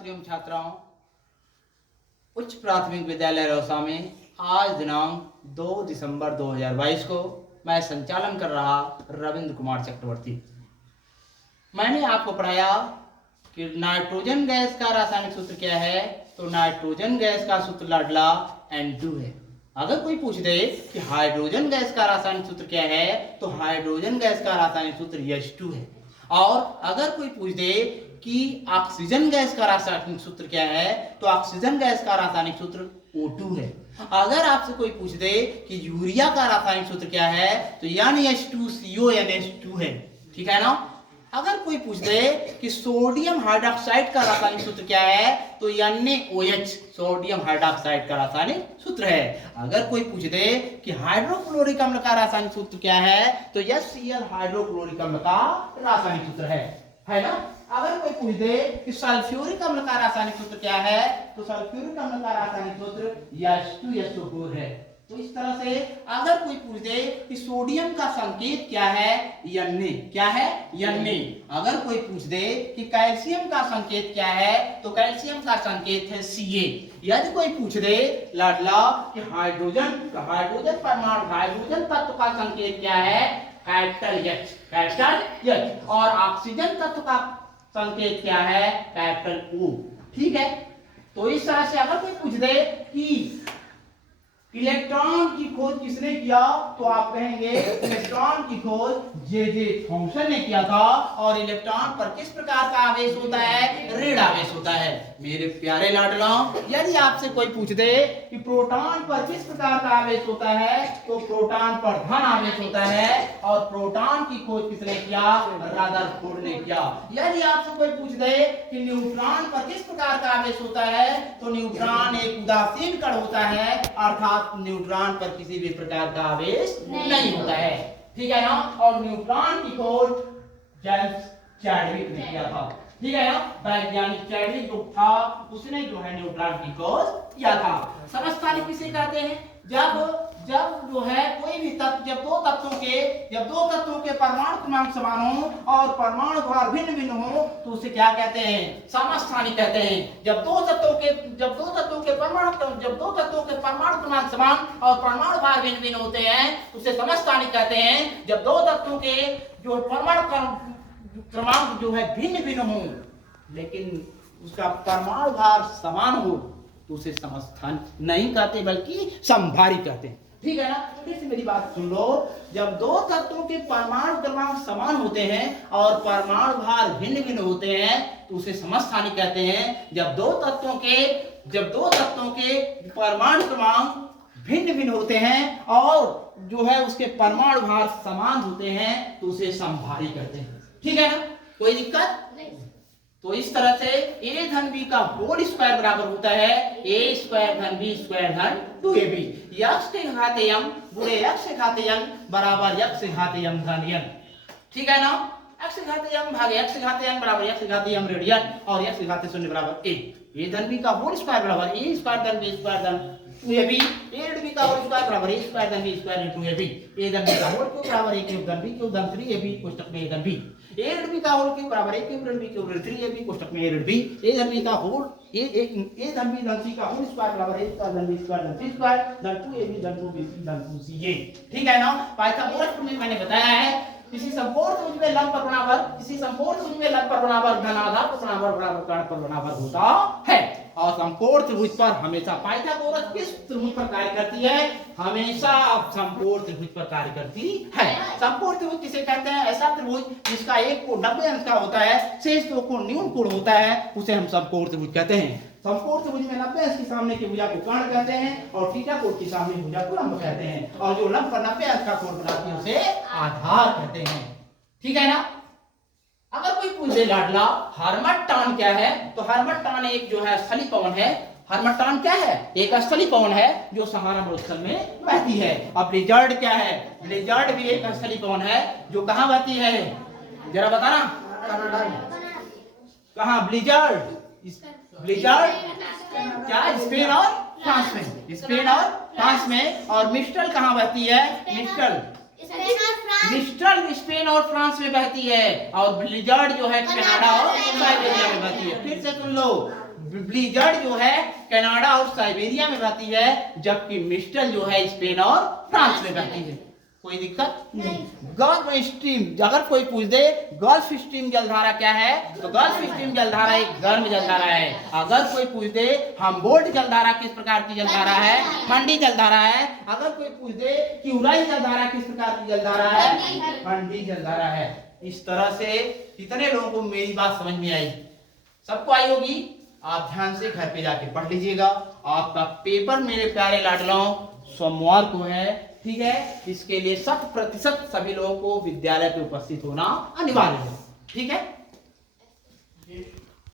एवं छात्राओं, उच्च प्राथमिक विद्यालय रौसा में आज दिनांक 2 दिसंबर 2022 को मैं संचालन कर रहा रविंद्र कुमार चक्रवर्ती। मैंने आपको पढ़ाया कि नाइट्रोजन गैस का रासायनिक सूत्र क्या है। तो नाइट्रोजन गैस का सूत्र लाडला N2 है। अगर कोई पूछ दे कि हाइड्रोजन गैस का रासायनिक सूत्र क्या है, तो हाइड्रोजन गैस का रासायनिक सूत्र H2 है। और अगर कोई पूछ दे कि ऑक्सीजन गैस का रासायनिक सूत्र क्या है, तो ऑक्सीजन गैस का रासायनिक सूत्र O2 है। अगर आपसे कोई पूछ दे कि यूरिया का रासायनिक सूत्र क्या है, तो NH2CONH2 है। ठीक है ना। अगर कोई पूछ दे कि सोडियम हाइड्रोक्साइड का रासायनिक सूत्र क्या है, तो NaOH सोडियम हाइड्रोक्साइड का रासायनिक सूत्र है। अगर कोई पूछ दे कि हाइड्रोक्लोरिक अम्ल का रासायनिक सूत्र क्या है, तो HCl हाइड्रोक्लोरिक अम्ल का रासायनिक सूत्र है ना। अगर कोई पूछ दे कि सल्फ्यूरिक अम्ल का रासायनिक सूत्र क्या है, तो सल्फ्यूरिक अम्ल का रासायनिक सूत्र H2SO4 है। तो इस तरह से अगर कोई पूछ दे कि सोडियम का संकेत क्या है, Na। क्या है? Na। अगर कोई पूछ दे कि कैल्शियम का संकेत क्या है, तो कैल्शियम का संकेत है Ca। यदि कोई पूछ दे लाडला कि हाइड्रोजन परमाणु हाइड्रोजन तत्व का संकेत क्या है, कैपिटल H। और ऑक्सीजन तत्व का संकेत क्या है, कैपिटल O। ठीक है। तो इस तरह से अगर कोई पूछ दे कि इलेक्ट्रॉन की खोज किसने किया, तो आप कहेंगे इलेक्ट्रॉन की खोज जे थॉमसन ने किया था। और इलेक्ट्रॉन पर किस प्रकार का आवेश होता है, ऋण आवेश होता है। मेरे प्यारे लाडलाओं, यदि आपसे कोई पूछ दे कि प्रोटॉन पर किस प्रकार का आवेश होता है, तो प्रोटॉन पर धन आवेश होता है। और प्रोटॉन की खोज किसने किया, रदरफोर्ड ने किया। यदि आपसे कोई पूछ दे कि न्यूट्रॉन पर किस प्रकार का आवेश होता है, तो न्यूट्रॉन एक उदासीन कण होता है, अर्थात न्यूट्रॉन पर किसी भी प्रकार का आवेश नहीं होता है। ठीक है ना। और न्यूट्रॉन की खोज जेम्स चैडविक ने किया था। ठीक है ना। वैज्ञानिक चैडविक जो था, उसने जो है न्यूट्रॉन की खोज किया था। समस्थानिक किसे कहते हैं, जब जो है कोई भी तत्व जब दो तत्वों के परमाणु क्रमांक समान हो और परमाणु भार भिन्न भिन्न हो, तो उसे क्या कहते हैं, समस्थानिक कहते हैं। जब दो तत्वों के परमाणु क्रमांक समान और परमाणु भार भिन्न भिन्न होते हैं, उसे समस्थानिक कहते हैं। जब दो तत्वों के जो परमाणु क्रमांक जो है भिन्न भिन्न हो, लेकिन उसका परमाणु भार समान हो, तो उसे समस्थानिक नहीं कहते बल्कि समभारी कहते हैं। ठीक है ना। फिर से मेरी बात सुन लो। जब दो तत्वों के परमाणु क्रमांक समान होते हैं और परमाणु भार भिन्न भिन्न होते हैं, तो उसे समस्थानिक कहते हैं। जब दो तत्वों के परमाणु क्रमांक भिन्न भिन्न होते हैं और जो है उसके परमाणु भार समान होते हैं, तो उसे समभारी कहते हैं। ठीक है ना। कोई दिक्कत नहीं। तो इस तरह से a धन b का होल स्क्वायर बराबर होता है a स्क्वायर धन b स्क्वायर धन 2ab। x के घाते m गुणे x के घाते n बराबर x के घाते m धन n। ठीक है ना। x के घाते m भागे x के घाते n बराबर x के घाते m रेडियन और x के घाते 0 बराबर a धन b का होल स्क्वायर बराबर a स्क्वायर धन b स्क्वायर धन 2ab। a धन b का होल स्क्वायर बराबर a स्क्वायर धन b स्क्वायर 2ab। a धन b का होल क्यूब बराबर a क्यूब धन b क्यूब धन 3ab कोष्टक में a धन b। a ऋण b का होल क्यूब बराबर a क्यूब ऋण b क्यूब ऋण 3ab कोष्टक में a ऋण b। a धन b का होल a धन b धन c का होल स्क्वायर बराबर a स्क्वायर धन b स्क्वायर धन c स्क्वायर धन 2ab धन 2bc धन 2ca। ठीक है ना। पाइथागोरस में मैंने बताया है, किसी समकोण त्रिभुज में लंब पर बराबर धन आधार पर बराबर कर्ण पर बराबर होता है। और समकोण त्रिभुज पर हमेशा पाइथागोरस किस त्रिभुज पर कार्य करती है, हमेशा समकोण त्रिभुज पर कार्य करती है। समकोण त्रिभुज किसे कहते हैं, ऐसा त्रिभुज जिसका एक कोण 90 अंश का होता है, शेष दो कोण न्यून कोण होता है, उसे हम समकोण त्रिभुज कहते हैं। समकोण त्रिभुज में 90 अंश के सामने की भुजा को कर्ण कहते हैं और थीटा कोण की सामने भुजा को लंब कहते हैं। और जो लंब पर 90 अंश का कोण बनाती है उसे आधार कहते हैं। ठीक है ना। अगर कोई पूछ दे लाडला हर्मट्टान क्या है, तो हर्मट्टान एक जो है स्थली पवन है। हर्मट्टान क्या है, एक स्थली पवन है जो सहारा मरुस्थल में बहती है। अब ब्लिजर्ड क्या है, ब्लिजर्ड भी एक स्थली पवन है जो कहां बहती है, जरा बताना कहां। ब्लिजर्ड क्या, स्पेन और फ्रांस में। और मिस्ट्रल कहां बहती है, मिस्ट्रल स्पेन और फ्रांस में बहती है। और ब्लिजर्ड जो है कनाडा और साइबेरिया में बहती है। फिर से सुन लो, ब्लिजर्ड जो है कनाडा और साइबेरिया में रहती है, जबकि मिस्टल जो है स्पेन और फ्रांस में रहती है। कोई दिक्कत नहीं। गल्फ स्ट्रीम, अगर कोई पूछ दे गल्फ स्ट्रीम जलधारा क्या है, तो गल्फ स्ट्रीम जलधारा एक गर्म जलधारा है। अगर कोई पूछ दे हम्बोल्ट जलधारा किस प्रकार की जलधारा है, ठंडी जलधारा है। अगर कोई पूछ दे कि उराई जलधारा किस प्रकार की जलधारा है, ठंडी जलधारा है। इस तरह से कितने लोगों को मेरी बात समझ में आई? सबको आई होगी। आप ध्यान से घर पे जाके पढ़ लीजिएगा। आपका पेपर मेरे प्यारे लाडलों सोमवार को है, ठीक है। इसके लिए 100% सभी लोगों को विद्यालय पे उपस्थित होना अनिवार्य है, ठीक है।